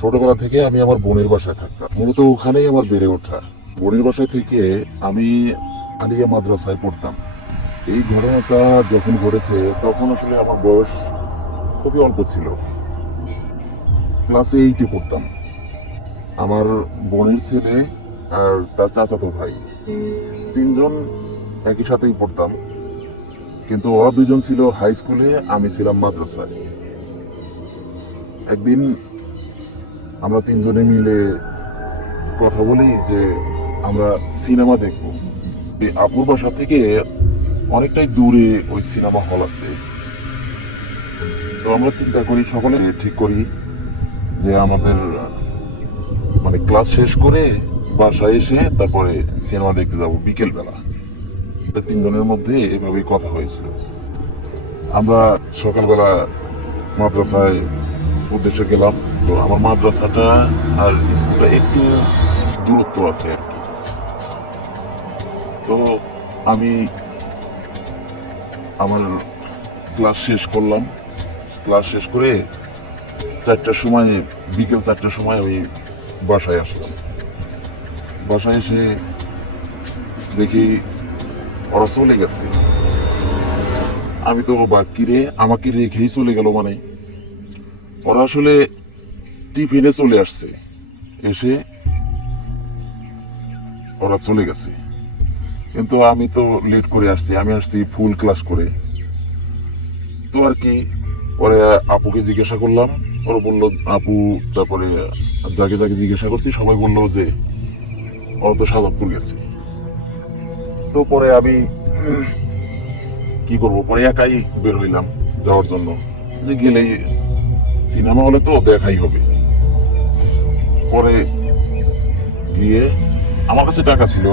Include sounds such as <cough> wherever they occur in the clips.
ছোটবেলা থেকে আমি আমার বোনের বাসায় থাকতাম। মূলত ওখানেই আমার বেড়ে ওঠা। বোনের বাসায় থেকে আমি আলিয়া মাদ্রাসায় পড়তাম। এই ঘটনাটা যখন ঘটেছে, তখন আসলে আমার বয়স খুবই অল্প ছিল। ক্লাস এইটে পড়তাম। আমার বোনের ছেলে আর তার চাচাতো ভাই। তিনজন একই সাথেই পড়তাম। কিন্তু ওরা দুজন ছিল হাই স্কুলে আমি ছিলাম মাদ্রাসায়। একদিন আমরা তিনজনে মিলে কথা বলি যে আমরা সিনেমা দেখব। এই আপুর বাসা থেকে অনেকটাই দূরে ওই সিনেমা হল আছে। তো আমরা চিন্তা করি, সকলে ঠিক করি যে আমাদের মানে ক্লাস শেষ করে বাসায় এসে তারপরে সিনেমা দেখতে যাব বিকেল বেলা তিনজনের মধ্যে এভাবেই কথা হয়েছিল। আমরা সকালবেলা মাদ্রাসায় উদ্দেশ্যে গেলাম। তো আমার মাদ্রাসাটা আর স্কুলটা একটু দূরত্ব আছে আর কি। তো আমি আমার ক্লাস শেষ করলাম। ক্লাস শেষ করে চারটার সময়, বিকেল চারটার সময় আমি বাসায় আসলাম। বাসায় এসে দেখি ওরা চলে গেছে। আমি তো বাকিরে আমাকে রেখেই চলে গেল মানে। ওরা আসলে টিফিনে চলে আসছে। এসে ওরা চলে গেছে। কিন্তু আমি তো লেট করে আসছি, আমি আসছি ফুল ক্লাস করে। তো আর কি, পরে আপুকে জিজ্ঞাসা করলাম, ওরা বলল, আপু, তারপরে যাকে যাকে জিজ্ঞাসা করছি, সবাই বলল যে, ওরা তো সাজাদপুর গেছে। তো পরে আমি কি করব, পরে একাই বের হইলাম যাওয়ার জন্য। যে গেলেই সিনেমা হলে তো দেখাই হবে। পরে গিয়ে আমার কাছে টাকা ছিল।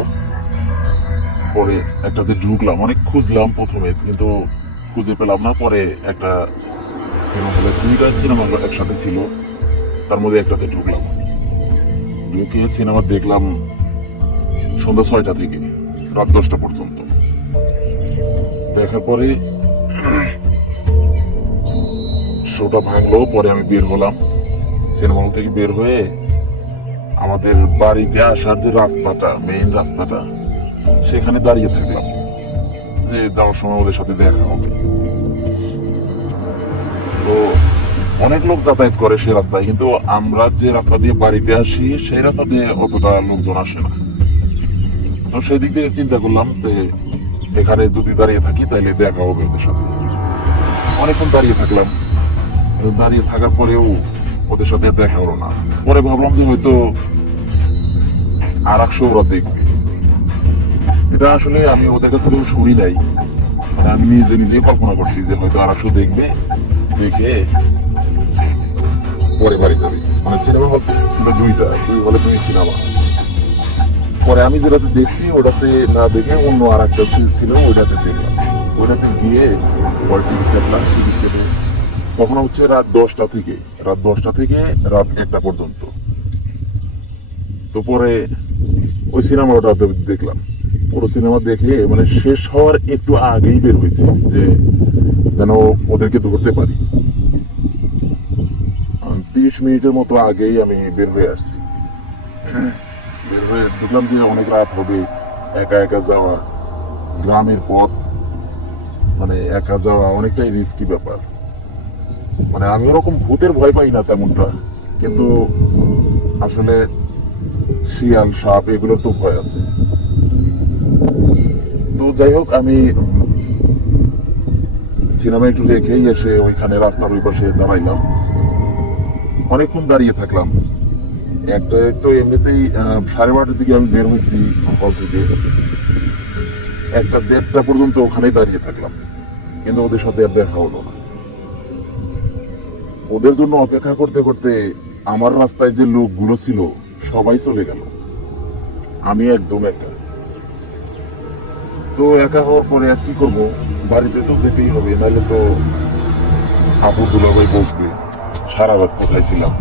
পরে একটাতে ঢুকলাম, অনেক খুঁজলাম প্রথমে, কিন্তু খুঁজে পেলাম না। পরে একটা সিনেমা হলে দুইটা সিনেমা একসাথে ছিল। তার মধ্যে একটাতে ঢুকলাম। ঢুকে সিনেমা দেখলাম সন্ধ্যা ছয়টা থেকে, রাত দশটা পর্যন্ত। দেখার পরে <clears throat> শোটা ভাঙলো, পরে আমি বের হলাম। সিনেমা হল থেকে বের হয়ে আমাদের বাড়িতে আসার যে রাস্তাটা মেইন রাস্তাটা, সেখানে দাঁড়িয়ে থাকলাম। যে যাওয়ার সময় ওদের সাথে দেখা হবে। তো অনেক লোক যাতায়াত করে সেই রাস্তায়, কিন্তু আমরা যে রাস্তা দিয়ে বাড়িতে আসি, সেই রাস্তা দিয়ে অতটা লোকজন আসে না। তো সেই দিক থেকে চিন্তা করলাম যে, এখানে যদি দাঁড়িয়ে থাকি, তাহলে দেখা হবে ওদের সাথে। অনেকক্ষণ দাঁড়িয়ে থাকলাম। দাঁড়িয়ে থাকার পরেও ওদের সাথে দেখা হলো না। পরে ভাবলাম যে হয়তো আর একশো ওরা দেখবে। এটা আসলে আমি ওদের কাছে কোনো শুনি নাই। মানে আমি নিজে নিজে কল্পনা করছি যে হয়তো আর একশো দেখবে, দেখে পরে বাড়ি যাবে। মানে সিনেমা হল ছিল দুইটা দুই হলে দুই সিনেমা। পরে আমি যেটাতে দেখছি, ওটাতে না দেখে অন্য আর একটা ছিল, ওইটাতে দেখলাম। ওইটাতে গিয়ে টিকিট কেটে তখন হচ্ছে রাত দশটা থেকে, রাত দশটা থেকে রাত একটা পর্যন্ত। তো পরে ওই সিনেমাটা দেখলাম। পুরো সিনেমা দেখে মানে শেষ হওয়ার একটু আগেই বের হয়েছে যে যেন ওদেরকে ধরতে পারি। তিরিশ মিনিটের মতো আগেই আমি বের হয়ে আসছি। <clears throat> বের হয়ে দেখলাম যে অনেক রাত হবে, একা একা যাওয়া, গ্রামের পথ মানে একা যাওয়া অনেকটাই রিস্কি ব্যাপার। মানে আমি ওরকম ভূতের ভয় পাই না তেমনটা। কিন্তু আসলে শিয়াল, সাপ, এগুলোর তো ভয় আছে। তো যাই হোক, আমি সিনেমা একটু দেখেই এসে ওইখানে রাস্তার ওই পাশে দাঁড়াইলাম। অনেকক্ষণ দাঁড়িয়ে থাকলাম। একটা তো এমনিতেই সাড়ে বারোটার দিকে আমি বের হয়েছি হল থেকে। একটা দেড়টা পর্যন্ত ওখানেই দাঁড়িয়ে থাকলাম। কিন্তু ওদের সাথে আর দেখা হলো না। ওদের জন্য অপেক্ষা করতে করতে আমার রাস্তায় যে লোকগুলো ছিল, সবাই চলে গেল। আমি একদম একা। তো একা হওয়ার পরে আর কি করব? বাড়িতে তো যেতেই হবে, নাহলে তো আপু দুলাভাই বকবে। সারা রাত কোথায় ছিলাম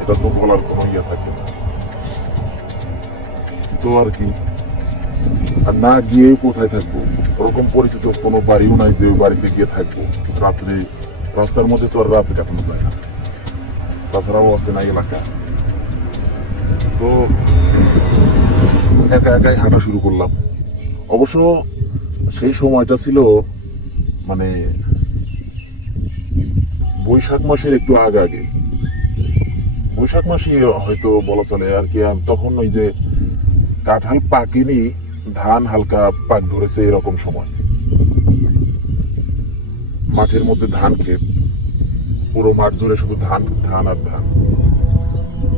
এটা তো বলার কোনো ইয়ে থাকে না। তো আর কি। আর না গিয়ে কোথায় থাকব? ওরকম পরিচিত কোনো বাড়িও নাই যে বাড়িতে গিয়ে থাকব। রাত্রে রাস্তার মধ্যে তো আর রাত কাটানো যায় না তাছাড়াও অচেনা এলাকা তো একা একাই হাঁটা শুরু করলাম। অবশ্য সেই সময়টা ছিল মানে বৈশাখ মাসের একটু আগে আগে। বৈশাখ মাসে হয়তো বলা চলে আর কি তখন ওই যে কাঁঠাল পাকেনি, ধান হালকা পাক ধরেছে এরকম সময়। মাঠের মধ্যে ধান ক্ষেত পুরো মাঠ জুড়ে শুধু ধান ধান আর ধান।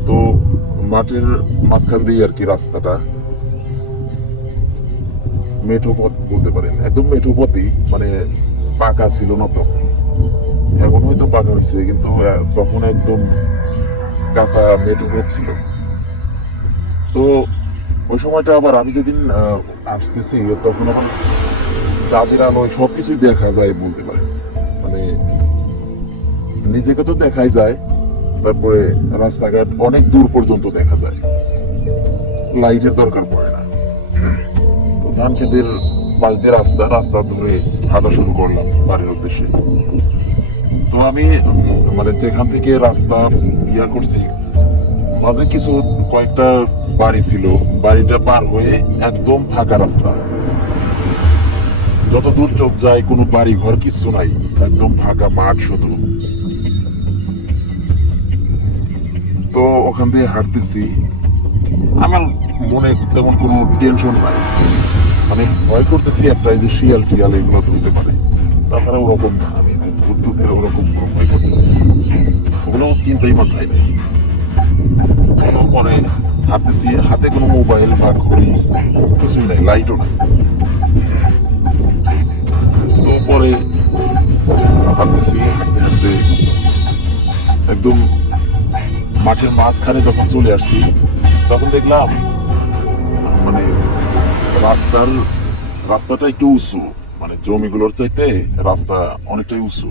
তো মাঠের মাঝখান দিয়ে আর কি রাস্তাটা। মেঠো পথ বলতে পারেন। একদম মেঠো পথই মানে পাকা ছিল না তখন। এখন হয়তো পাকা হয়েছে, কিন্তু তখন একদম কাঁচা মেঠো পথ ছিল। তো ওই সময়টা আবার আমি যেদিন আসতেছি, তখন আবার চাঁদের আলোয় সবকিছুই দেখা যায় বলতে পারে মানে নিজেকে তো দেখাই যায়, তারপরে রাস্তাঘাট অনেক দূর পর্যন্ত দেখা যায়। লাইটের দরকার পড়ে না। রাস্তা রাস্তা ধরে হাঁটা শুরু করলাম বাড়ির উদ্দেশ্যে। তো আমি মানে যেখান থেকে রাস্তা ইয়া করছি, মাঝে কিছু কয়েকটা বাড়ি ছিল। বাড়িটা পার হয়ে একদম ফাঁকা রাস্তা। যত দূর চোখ যায়, কোনো বাড়ি ঘর কিছু নাই, একদম ফাঁকা মাঠ শুধু। তো ওখান দিয়ে হাঁটতেছি। আমার মনে তেমন কোনো টেনশন নাই। আমি ভয় করতেছি একটা যে শিয়াল টিয়াল এগুলো তুলতে পারে। তাছাড়া ওরকম না, আমি বুদ্ধুদের ওরকম ভয় করতেছি ওগুলো চিন্তাই মাথায় নেই। পরে হাঁটতেছি, হাতে কোনো মোবাইল বা ঘড়ি, কিছুই নাই লাইটও নাই। একদম মাঠের মাঝখানে যখন চলে আসছি, তখন দেখলাম মানে রাস্তার রাস্তাটা একটু উঁচু। মানে জমিগুলোর চাইতে রাস্তা অনেকটাই উঁচু।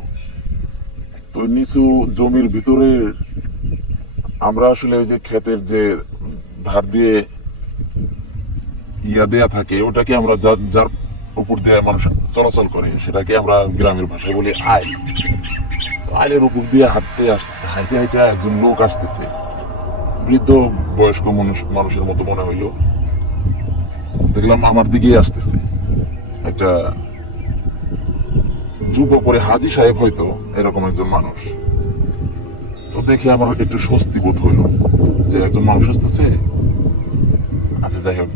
তো নিচু জমির ভিতরে আমরা আসলে ওই যে ক্ষেতের যে ধার দিয়ে ইয়া দেয়া থাকে, ওটাকে আমরা যার যার উপর দিয়ে মানুষ চলাচল করে, সেটাকে আমরা গ্রামের ভাষায় বলি আয়। আইলের উপর দিয়ে হাঁটতে আসতে হাইটে হাইটে একজন লোক আসতেছে। বৃদ্ধ বয়স্ক মানুষ মানুষের মতো মনে হইল। দেখলাম আমার দিকেই আসতেছে। একটা যুব পরে হাজি সাহেব হয়তো এরকম একজন মানুষ। তো দেখে আমার একটু স্বস্তি বোধ হইল যে একজন মানুষ আসতেছে। আচ্ছা যাই হোক,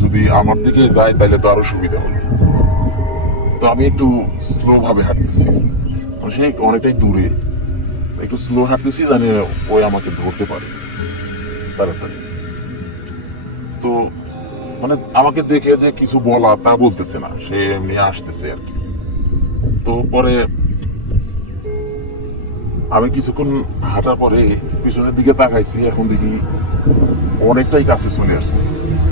যদি আমার দিকে যায় তাহলে তো আরও সুবিধা হলো। তো আমি একটু স্লো ভাবে হাঁটতেছি। সে অনেকটাই দূরে। একটু স্লো হাঁটতেছি, জানি ওই আমাকে ধরতে পারে। তো মানে আমাকে দেখে যে কিছু বলা তা বলতেছে না, সে এমনি আসতেছে আর কি। তো পরে আমি কিছুক্ষণ হাঁটার পরে পিছনের দিকে তাকাইছি, এখন দেখি অনেকটাই কাছে চলে আসছে।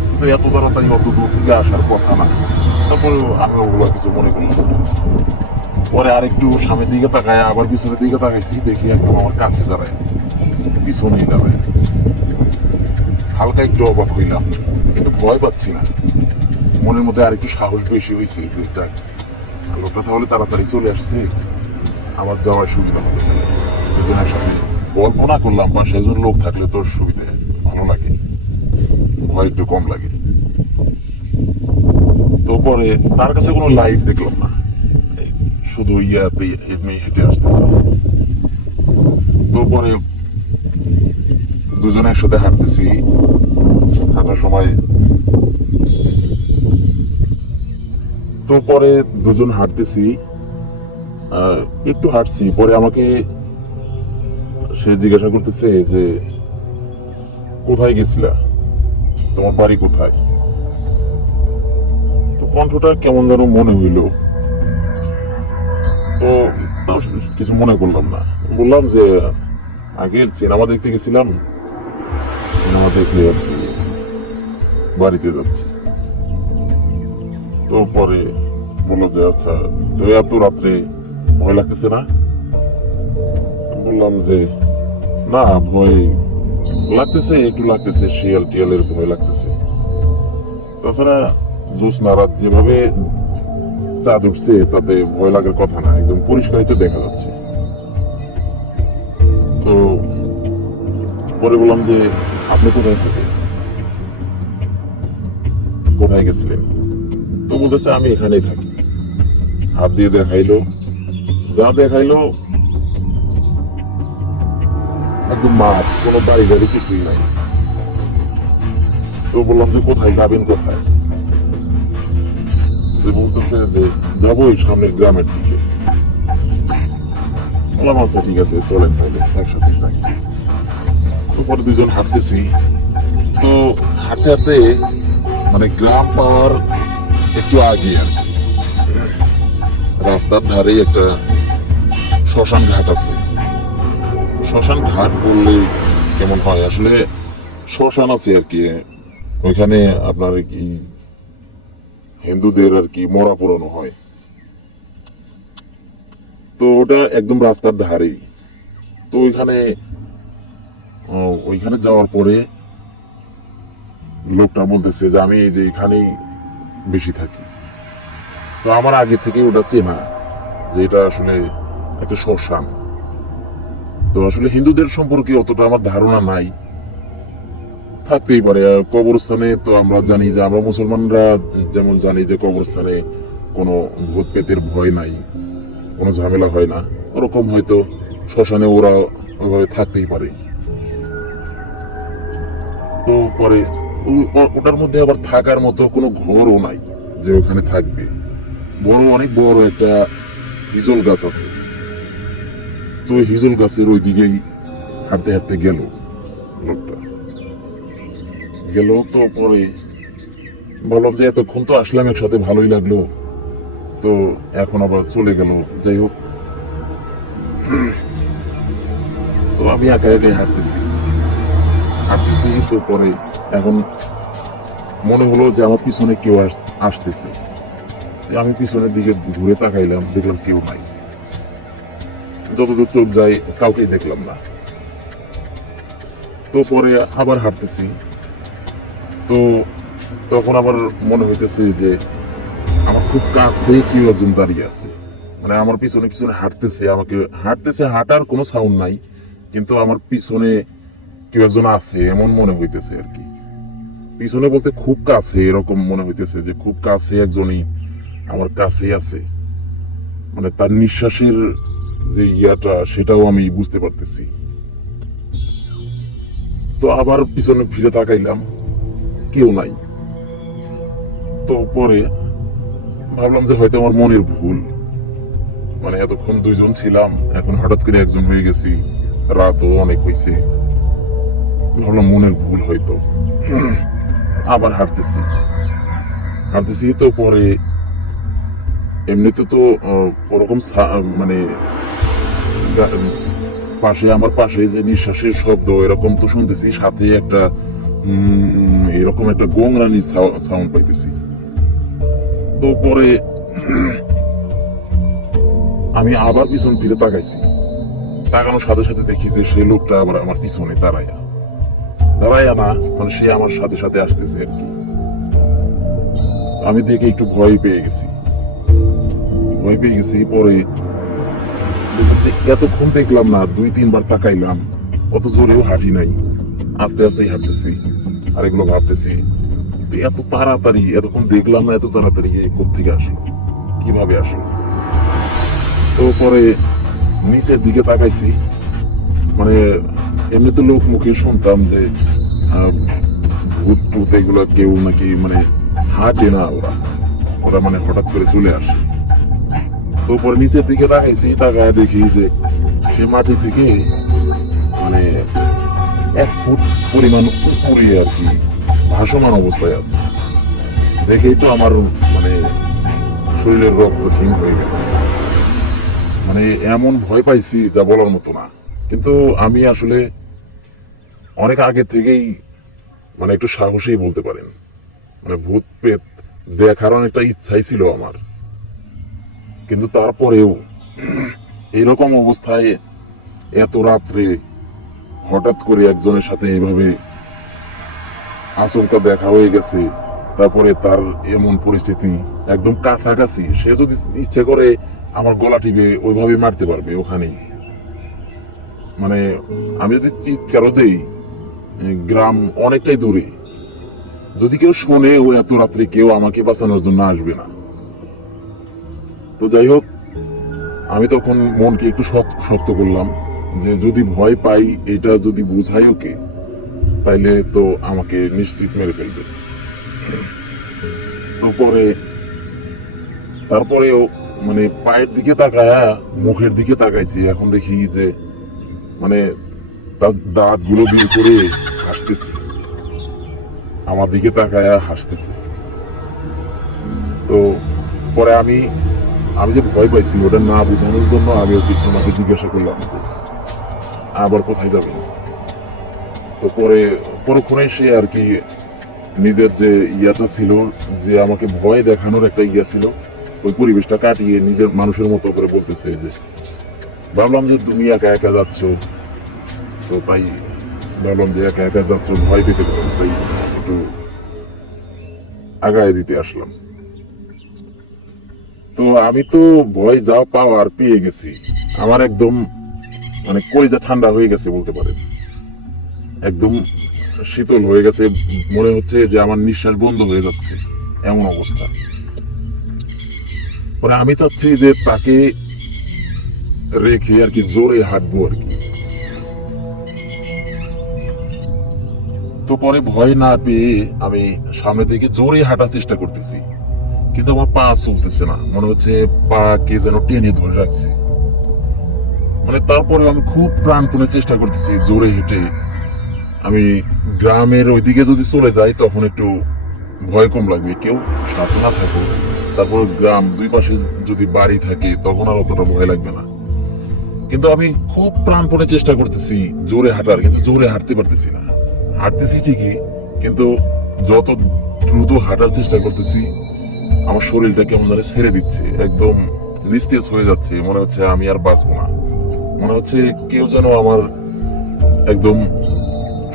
কিন্তু এত তাড়াতাড়ি অত দূর থেকে আসার কথা না। তারপরে আমি ওগুলো কিছু মনে করলাম পরে আরেকটু সামনের দিকে তাকায়, আবার পিছনের দিকে তাকাইছি, দেখি একদম আমার কাছে দাঁড়ায়। পিছনেই দাঁড়ায়। হালকা একটু অবাক হইলাম, কিন্তু ভয় পাচ্ছি না। মনের মধ্যে আরেকটু সাহস বেশি হয়েছে যে লোকটা তাহলে তাড়াতাড়ি চলে আসছে। আমার যাওয়ার সুবিধা হবে দুজনের সাথে কল্পনা করলাম বা সেজন লোক থাকলে তোর সুবিধে, ভালো লাগে। ভয় একটু কম লাগে। তো পরে তার কাছে কোনো লাইট দেখলাম না। শুধু ইয়াতে এমনি হেঁটে আসতেছে তো পরে দুজনে একসাথে হাঁটতেছি হাঁটার সময় তো পরে দুজন হাঁটতেছি একটু হাঁটছি পরে আমাকে সে জিজ্ঞাসা করতেছে যে কোথায় গেছিলা তোমার বাড়ি কোথায় তো কণ্ঠটা কেমন যেন মনে হইল কিছু মনে করলাম না। বললাম যে, আগে সিনেমা দেখতে গেছিলাম। সিনেমা দেখে বাড়িতে যাচ্ছি। তো পরে বলল যে আচ্ছা তো এত রাত্রে ভয় লাগতেছে না? বললাম যে, না, ভয় লাগতেছে, একটু লাগতেছে, শিয়াল টিয়ালের ভয় লাগতেছে। তাছাড়া জ্যোৎস্না রাত যেভাবে চাঁদ উঠছে, তাতে ভয় লাগার কথা না, একদম পরিষ্কারই তো দেখা যাচ্ছে। পরে বললাম যে, আপনি কোথায় থাকেন? কোথায় গেছিলেন? তো বলতেছে, আমি এখানেই থাকি। হাত দিয়ে দেখাইলো। যা দেখাইলো, একদম মাছ, কোনো বাড়ি গাড়ি কিছুই নাই। তো বললাম যে, কোথায় যাবেন, কোথায়? বলতেছে যে, যাব ওই সামনের গ্রামের দিকে। বললাম আচ্ছা ঠিক আছে, চলেন তাহলে, একসাথে যাই। তো পরে দুজন হাঁটতেছি। তো হাঁটতে হাঁটতে মানে গ্রাম পাওয়ার একটু আগে আর রাস্তার ধারে একটা শ্মশান ঘাট আছে। শ্মশান ঘাট বললে কেমন হয়? আসলে শ্মশান আছে আর কি। ওইখানে আপনার কি হিন্দুদের আর কি মরা পোড়ানো হয়। তো ওটা একদম রাস্তার ধারেই। তো ওইখানে ওইখানে যাওয়ার পরে লোকটা বলতেছে যে আমি এই যে এখানেই বেশি থাকি। তো আমার আগে থেকে ওটা চেনা যে এটা আসলে একটা শ্মশান। তো আসলে হিন্দুদের সম্পর্কে অতটা আমার ধারণা নাই। থাকতেই পারে কবরস্থানে তো আমরা জানি যে আমরা মুসলমানরা যেমন জানি যে কবরস্থানে কোনো ভূত পেতের ভয় নাই, কোনো ঝামেলা হয় না। ওরকম হয়তো শ্মশানে ওরা ওইভাবে থাকতেই পারে। তো পরে ওটার মধ্যে আবার থাকার মতো কোনো ঘরও নাই যে ওখানে থাকবে। বড়, অনেক বড় একটা হিজল গাছ আছে। তো হিজল গাছের ওই দিকেই হাঁটতে হাঁটতে গেল লোকটা। গেল তো পরে বললাম যে এতক্ষণ তো আসলাম একসাথে, ভালোই লাগল। তো এখন আবার চলে গেল, যাই হোক। তো আমি একা একাই হাঁটতেছি। হাঁটতেছি, তো পরে এখন মনে হলো যে আমার পিছনে কেউ আস- আসতেছে। আমি পিছনের দিকে ঘুরে তাকাইলাম, দেখলাম কেউ নাই। যতদূর চোখ যাই কাউকেই দেখলাম না। তো পরে আবার হাঁটতেছি। তো তখন আবার মনে হইতেছে যে আমার খুব কাছে কেউ একজন দাঁড়িয়ে আছে। মানে আমার পিছনে পিছনে হাঁটতেছে, আমাকে হাঁটতেছে, হাঁটার কোনো সাউন্ড নাই। কিন্তু আমার পিছনে কেউ একজন আছে, এমন মনে হইতেছে আর কি। পিছনে বলতে খুব কাছে এরকম মনে হইতেছে যে, খুব কাছে একজনই আমার কাছেই আছে। মানে তার নিঃশ্বাসের যে ইয়াটা, সেটাও আমি বুঝতে পারতেছি। তো আবার পিছনে ফিরে তাকাইলাম, কেউ নাই। তো পরে ভাবলাম যে হয়তো আমার মনের ভুল। মানে এতক্ষণ দুইজন ছিলাম, এখন হঠাৎ করে একজন হয়ে গেছি। রাতও অনেক হয়েছে ভাবলাম মনের ভুল হয়তো। আবার হাঁটতেছি। হাঁটতেছি তো পরে এমনিতে তো ওরকম মানে পাশে, আমার পাশে যে নিঃশ্বাসের শব্দ, এরকম তো শুনতেছি। সাথে একটা এরকম একটা গোংরানি সাউন্ড পাইতেছি। তো পরে আমি আবার পিছন ফিরে তাকাইছি। তাকানোর সাথে সাথে দেখি যে সেই লোকটা আবার আমার পিছনে দাঁড়াইয়া। দাঁড়াইয়া না মানে সে আমার সাথে সাথে আসতেছে আর কি। আমি দেখে একটু ভয় পেয়ে গেছি। ভয় পেয়ে গেছি, পরে এতক্ষণ দেখলাম না, দুই, তিনবার তাকাইলাম, অত জোরেও হাঁটি নাই। আস্তে আস্তে হাঁটতেছি আর এগুলো ভাবতেছি এত তাড়াতাড়ি, এতক্ষণ দেখলাম না, এত তাড়াতাড়ি এ কোত্থেকে আসলো? কীভাবে আসলো? তো পরে নিচের দিকে তাকাইছি মানে এমনি তো লোক মুখে শুনতাম যে ভূত টুত এগুলো কেউ নাকি মানে হাঁটে না ওরা। ওরা মানে হঠাৎ করে চলে আসে। তো পরে নিচের দিকে তাকাইছি, তাকায় দেখি যে সে মাটি থেকে মানে এক ফুট পরিমাণ উপরে আর কি ভাসমান অবস্থায় আছে। দেখেই তো আমার মানে শরীরের রক্ত হিম হয়ে গেল। মানে এমন ভয় পাইছি যা বলার মতো না। কিন্তু আমি আসলে অনেক আগে থেকেই মানে একটু সাহসী বলতে পারেন। মানে ভূত পেত দেখার অনেকটা ইচ্ছাই ছিল আমার। কিন্তু তারপরেও এরকম অবস্থায় এত রাত্রে হঠাৎ করে একজনের সাথে এইভাবে আচমকা দেখা হয়ে গেছে, তারপরে তার এমন পরিস্থিতি একদম কাছাকাছি, সে যদি ইচ্ছে করে আমার গলা টিপে ওইভাবে মারতে পারবে ওখানেই। মানে আমি যদি চিৎকারও দেই গ্রাম অনেকটাই দূরে। যদি কেউ শোনে, ও এত রাত্রে কেউ আমাকে বাঁচানোর জন্য আসবে না। তো যাই হোক, আমি তখন মনকে একটু শক্ত করলাম যে, যদি ভয় পাই, এটা যদি বুঝাই ওকে, তাইলে তো আমাকে নিশ্চিত মেরে ফেলবে। তো পরে, তারপরেও মানে পায়ের দিকে তাকায়, মুখের দিকে তাকাইছি। এখন দেখি যে মানে তার দাঁতগুলো বের করে হাসতেছে। আমার দিকে তাকায়া হাসতেছে। তো পরে আমি আমি যে ভয় পাইছি, ওটা না বোঝানোর জন্য আমি ওকে ওনাকে জিজ্ঞাসা করলাম আবার কোথায় যাবেন তো পরে, পরক্ষণে সে আর কি নিজের যে ইয়াটা ছিল, যে আমাকে ভয় দেখানোর একটা ইয়া ছিল, ওই পরিবেশটা কাটিয়ে নিজের মানুষের মতো করে বলতেছে যে ভাবলাম যে তুমি একা একা যাচ্ছ তো তাই ভাবলাম যে একা একা যাচ্ছ ভয় পেতে পারো তাই একটু আগায় দিতে আসলাম তো আমি তো ভয় যা পাওয়ার পেয়ে গেছি। আমার একদম মানে কলিজা ঠান্ডা হয়ে গেছে বলতে পারেন। একদম শীতল হয়ে গেছে, মনে হচ্ছে যে আমার নিঃশ্বাস বন্ধ হয়ে যাচ্ছে। এমন অবস্থা। পরে আমি চাচ্ছি যে তাকে রেখে আর কি জোরে হাঁটবো আর কি তো পরে ভয় না পেয়ে আমি সামনে থেকে জোরে হাঁটার চেষ্টা করতেছি। কিন্তু আমার পা চলতেছে না। মনে হচ্ছে পা কে যেন টেনে ধরে রাখছে। মানে তারপরে আমি খুব প্রাণপণে চেষ্টা করতেছি জোরে হেঁটে। আমি গ্রামের ওইদিকে যদি চলে যাই, তখন একটু ভয় কম লাগবে। কেউ সাথে না থাকো। তারপর গ্রাম দুই পাশে যদি বাড়ি থাকে, তখন আর অতটা ভয় লাগবে না। কিন্তু আমি খুব প্রাণপণে চেষ্টা করতেছি জোরে হাঁটার, কিন্তু জোরে হাঁটতে পারতেছি না। হাঁটতেছি ঠিকই, কিন্তু যত দ্রুত হাঁটার চেষ্টা করতেছি, আমার শরীরটা কেমন জানি ছেড়ে দিচ্ছে, একদম নিস্তেজ হয়ে যাচ্ছে, মনে হচ্ছে আমি আর বাঁচবো না। মনে হচ্ছে কেউ যেন আমার একদম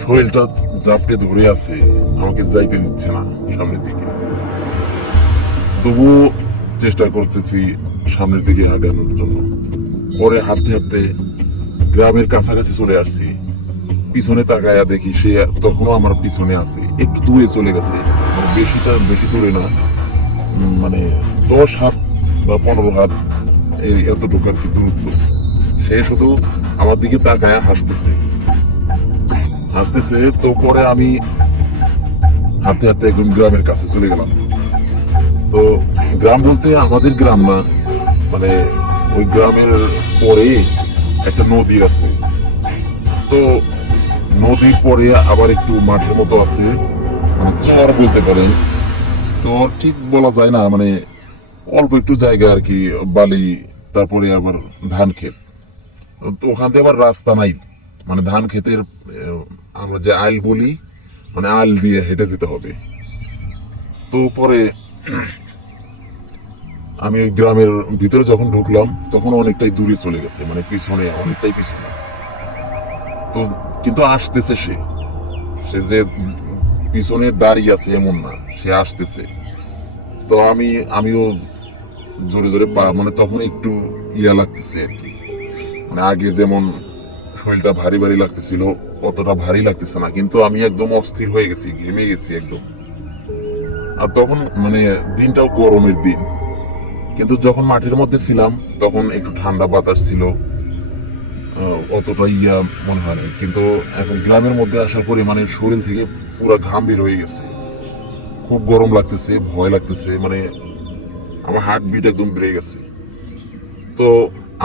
শরীরটা জাপটে ধরে আছে, আমাকে যাইতে দিচ্ছে না সামনের দিকে। তবুও চেষ্টা করতেছি সামনের দিকে আগানোর জন্য। পরে হাঁটতে হাঁটতে গ্রামের কাছাকাছি চলে আসছি। পিছনে তাকায়া দেখি সে তখনও আমার পিছনে আছে। একটু দূরে চলে গেছে। মানে বেশিটা, বেশি দূরে না। মানে দশ হাত বা পনেরো হাত এই এতটুকু আর কি দূরত্ব। সে শুধু আমার দিকে তাকায়া হাসতেছে। হাসতেছে তো পরে আমি হাঁটতে হাঁটতে একদম গ্রামের কাছে চলে গেলাম। তো গ্রাম বলতে আমাদের গ্রাম না মানে ওই গ্রামের পরে একটা নদী আছে। তো নদীর পরে আবার একটু মাঠের মতো আছে মানে চর বলতে পারেন। চর ঠিক বলা যায় না মানে অল্প একটু জায়গা আর কি, বালি, তারপরে আবার ধান ক্ষেত। তো ওখান থেকে আবার রাস্তা নাই মানে ধান ক্ষেতের আমরা যে আইল বলি মানে আইল দিয়ে হেঁটে যেতে হবে। তো পরে আমি ওই গ্রামের ভিতরে যখন ঢুকলাম, তখন অনেকটাই দূরে চলে গেছে মানে পিছনে, অনেকটাই পিছনে। তো কিন্তু আসতেছে সে। সে যে পিছনে দাঁড়িয়ে আছে এমন না, সে আসতেছে। তো আমি, আমিও জোরে জোরে পা মানে তখন একটু ইয়া লাগতেছে আর কি। মানে আগে যেমন শরীরটা ভারী ভারী লাগতেছিল, অতটা ভারী লাগতেছে না, কিন্তু আমি একদম অস্থির হয়ে গেছি, ঘেমে গেছি একদম। আর তখন মানে দিনটাও গরমের দিন। কিন্তু যখন মাঠের মধ্যে ছিলাম, তখন একটু ঠান্ডা বাতাস ছিল। অতটা ইয়া মনে হয় না কিন্তু এখন গ্রামের মধ্যে আসার পরে মানে শরীর থেকে পুরো ঘাম বের হয়ে গেছে। খুব গরম লাগতেছে, ভয় লাগতেছে মানে আমার হার্ট বিট একদম বেড়ে গেছে। তো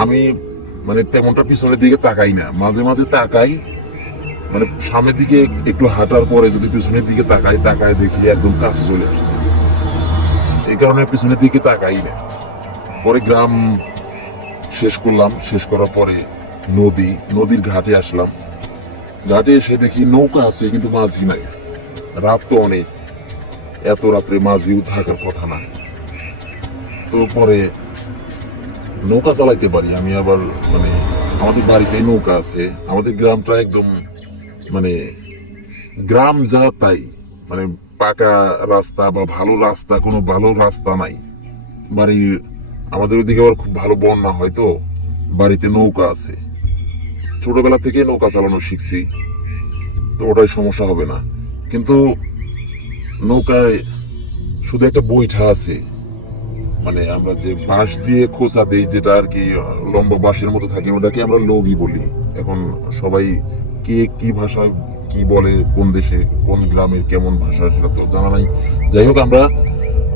আমি মানে তেমনটা পিছনের দিকে তাকাই না। মাঝে মাঝে তাকাই মানে সামনের দিকে একটু হাঁটার পরে যদি পিছনের দিকে তাকাই, তাকায় দেখি একদম কাছে চলে আসছে। এই কারণে পিছনের দিকে তাকাই না। পরে গ্রাম শেষ করলাম, শেষ করার পরে নদী, নদীর ঘাটে আসলাম। ঘাটে এসে দেখি নৌকা আছে, কিন্তু মাঝি নাই। রাত তো অনেক। এত রাত্রে মাঝিও থাকার কথা না তো পরে নৌকা চালাইতে পারি। আমি আবার মানে আমাদের বাড়িতে নৌকা আছে। আমাদের গ্রামটা একদম মানে গ্রাম যা তাই। মানে পাকা রাস্তা বা ভালো রাস্তা, কোনো ভালো রাস্তা নাই। বাড়ির আমাদের ওইদিকে আবার খুব ভালো বন্যা হয় তো। বাড়িতে নৌকা আছে। ছোটবেলা থেকে নৌকা চালানো শিখছি, তো ওটাই সমস্যা হবে না। কিন্তু নৌকায় শুধু একটা বৈঠা আছে। মানে আমরা যে বাঁশ দিয়ে খোঁচা দিই, যেটা আর কি লম্বা বাঁশের মতো থাকে, ওটাকে আমরা লগি বলি। এখন সবাই কে কি ভাষায় কি বলে, কোন দেশে, কোন গ্রামের কেমন ভাষা, সেটা তো জানা নাই। যাই হোক, আমরা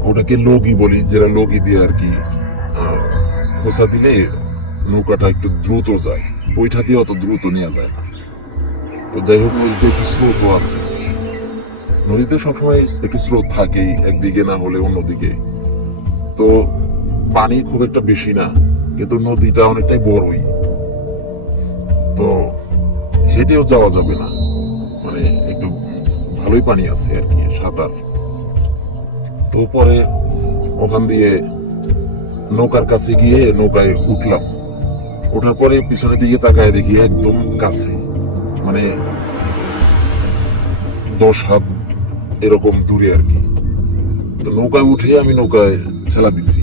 ওটাকে লগি বলি, যেটা লগি দিয়ে আর কি খোসা দিলে নৌকাটা একটু দ্রুত যায়। বইটা দিয়ে অত দ্রুত নেওয়া যায় না। তো যাই হোক, নদীতে একটু স্রোতও আছে। নদীতে সবসময় একটু স্রোত থাকেই, একদিকে না হলে অন্যদিকে। তো পানি খুব একটা বেশি না, কিন্তু নদীটা অনেকটাই বড়ই। তো হেঁটেও যাওয়া যাবে না। মানে একটু ভালোই পানি আছে আর কি, সাঁতার। তো পরে ওখান দিয়ে নৌকার কাছে গিয়ে নৌকায় উঠলাম। ওঠার পরে পিছনের দিকে তাকায় দেখি একদম কাছে। মানে দশ হাত এরকম দূরে আর কি। তো নৌকায় উঠে আমি নৌকায় ঠেলা দিছি।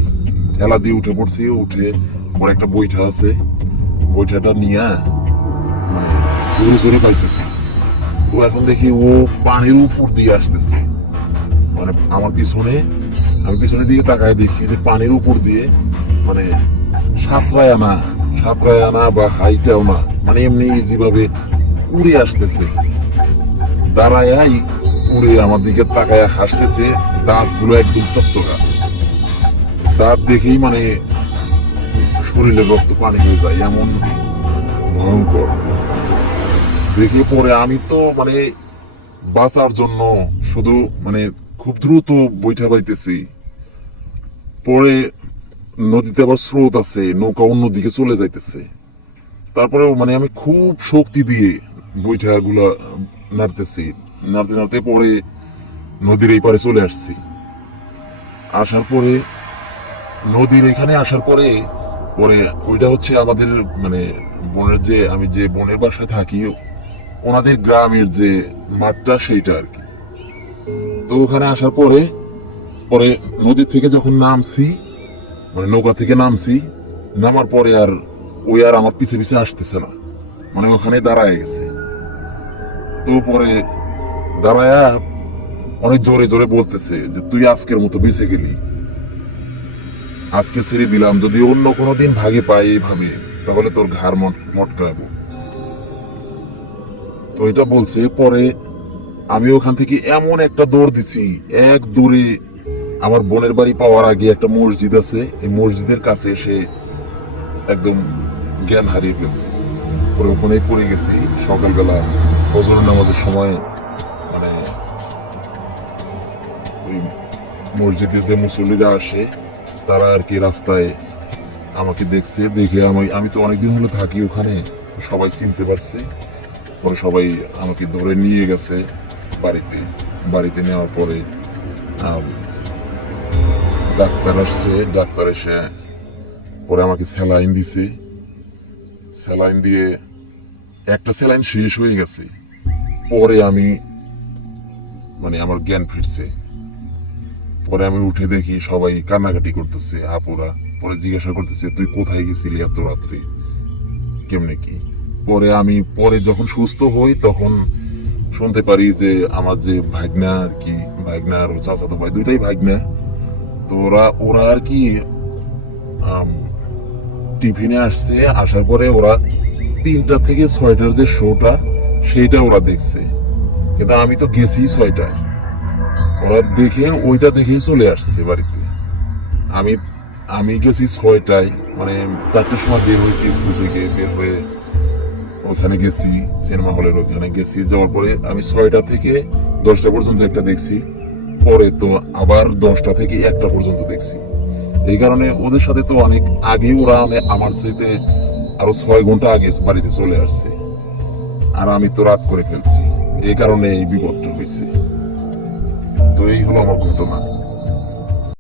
ঠেলা দিয়ে উঠে পড়ছি, উঠে পরে একটা বৈঠা আছে। বৈঠাটা নিয়ে মানে জোরে জোরে পাইতেছি। ও এখন দেখি ও পানির উপর দিয়ে আসতেছে। মানে আমার পিছনে আমি পিছনের দিকে তাকায় দেখি যে পানির উপর দিয়ে মানে সাতরায় আনা সাতরায় আনা বা হাইটাও না মানে এমনি যেভাবে উড়ে আসতেছে। দাঁড়ায় উড়ে আমার দিকে তাকায় হাসতেছে দাঁতগুলো একদম চকচকা দাঁত দেখেই মানে শরীরে রক্ত পানি হয়ে যায়, এমন ভয়ঙ্কর। দেখে পরে আমি তো মানে বাঁচার জন্য শুধু মানে খুব দ্রুত বৈঠা পাইতেছি। পরে নদীতে আবার স্রোত আছে, নৌকা অন্যদিকে চলে যাইতেছে। তারপরে মানে আমি খুব শক্তি দিয়ে বৈঠা গুলা নাড়তেছি, নাড়তে নাড়তে পরে নদীর এই পারে চলে আসছি। আসার পরে, নদীর এখানে আসার পরে পরে ওইটা হচ্ছে আমাদের মানে বনের যে, আমি যে বনের বাসায় থাকি, ওনাদের গ্রামের যে মাঠটা সেইটা আর কি। তো ওখানে আসার পরে পরে নদীর থেকে যখন নামছি মানে নৌকা থেকে নামছি, নামার পরে আর ওই আর আমার পিছে পিছে আসতেছে না। মানে ওখানে দাঁড়ায় গেছে। তো পরে দাঁড়ায়া অনেক জোরে জোরে বলতেছে যে, তুই আজকের মতো বেঁচে গেলি। আজকে ছেড়ে দিলাম। যদি অন্য কোনো দিন ভাগে পাই এইভাবে, তাহলে তোর ঘাড় মট- মটকাবো। তো এটা বলছে। পরে আমি ওখান থেকে এমন একটা দৌড় দিছি, এক দূরে আমার বোনের বাড়ি পাওয়ার আগে একটা মসজিদ আছে, এই মসজিদের কাছে এসে একদম জ্ঞান হারিয়ে ফেলছে। পরে ওখানেই পড়ে গেছি, সকালবেলা ফজর নামাজের সময় মানে ওই মসজিদে যে মুসল্লিরা আসে, তারা আর কি রাস্তায় আমাকে দেখছে, দেখে আমি আমি তো অনেকদিন হলো থাকি ওখানে, সবাই চিনতে পারছে। পরে সবাই আমাকে ধরে নিয়ে গেছে বাড়িতে। বাড়িতে নেওয়ার পরে ডাক্তার আসছে, ডাক্তার এসে পরে আমাকে স্যালাইন দিছে। স্যালাইন দিয়ে একটা স্যালাইন শেষ হয়ে গেছে। পরে আমি মানে আমার জ্ঞান ফিরছে। পরে আমি উঠে দেখি সবাই কান্নাকাটি করতেছে, আপুরা। পরে জিজ্ঞাসা করতেছে, তুই কোথায় গেছিলি এত রাত্রে? কেমনে কি? পরে আমি, পরে যখন সুস্থ হই তখন শুনতে পারি যে আমার যে ভাগনা আর কি, ভাগনা আর চাচাতো ভাই, দুইটাই ভাগনা। তো ওরা ওরা আর কি টিফিনে আসছে? আসার পরে ওরা তিনটা থেকে ছয়টার যে শোটা সেইটা ওরা দেখছে। কিন্তু আমি তো গেছি ছয়টায়। ওরা দেখে, ওইটা দেখেই চলে আসছে বাড়িতে। আমি আমি গেছি ছয়টায়। মানে চারটার সময় বের হয়েছি স্কুল থেকে, বের হয়ে ওখানে গেছি, সিনেমা হলের ওখানে গেছি। যাওয়ার পরে আমি ছয়টা থেকে দশটা পর্যন্ত একটা দেখছি। পরে তো আবার দশটা থেকে একটা পর্যন্ত দেখছি। এই কারণে ওদের সাথে তো অনেক আগে ওরা আমি- আমার চাইতে আরও ছয় ঘণ্টা আগে বাড়িতে চলে আসছে। আর আমি তো রাত করে ফেলছি। এই কারণে এই বিপদটা হয়েছে। তো এই হলো আমার ঘটনা